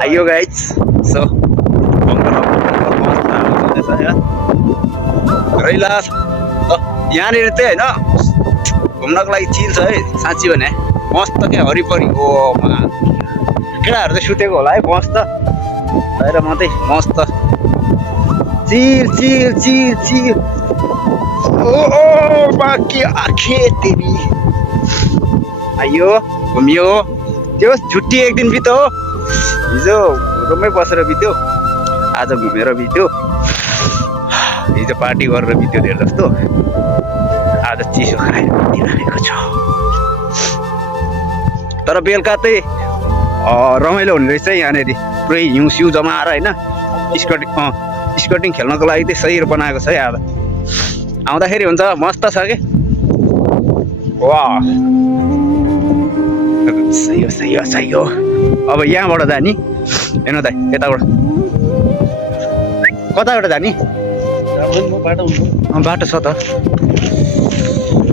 आइयो guys so Kailash यहाँनिर चाहिँ होइन घुम्नको लागि चिल छ है साँच्ची भने मस्त क्या वरिपरि ओ केटाहरू चाहिँ सुतेको होला है मस्त बाहिर मात्रै मस्त चिल चिल चिल चिल ओ बाँकी आखे तेरी आइयो घुमियो त्यो छुट्टी एक दिन बित्यो हिजो रुममै बसेर बित्यो आज घुमेर बित्यो हिजो पार्टी गरेर बित्यो धेरै जस्तो आज चिसो खाएर बितिरहेको छ तर बेलुका चाहिँ रमाइलो हुने रहेछ यहाँनिर पुरै हिउँ सिउ जमाएर होइन स्केटिङ खेल्नको लागि चाहिँ सही बनाएको छ है आज आउँदाखेरि हुन्छ मस्त छ कि वाह सही हो सही हो सही हो अब यहाँबाट जाने हेर्नु त यताबाट कताबाट जाने बाटो छ त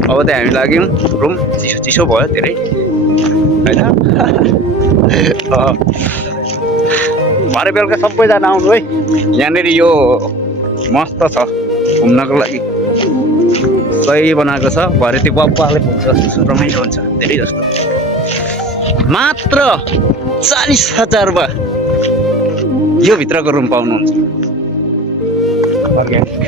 अब चाहिँ हामी लाग्यौँ रुम चिसो चिसो भयो धेरै होइन भरे बेलुका सबैजना आउनु है यहाँनिर यो मस्त छ घुम्नको लागि सही बनाएको छ भरे त्यो बब्बाले हुन्छ रमाइलो हुन्छ धेरै जस्तो मात्र 40,000मा यो भित्रको रुम पाउनुहुन्छ अर्ग्यानिक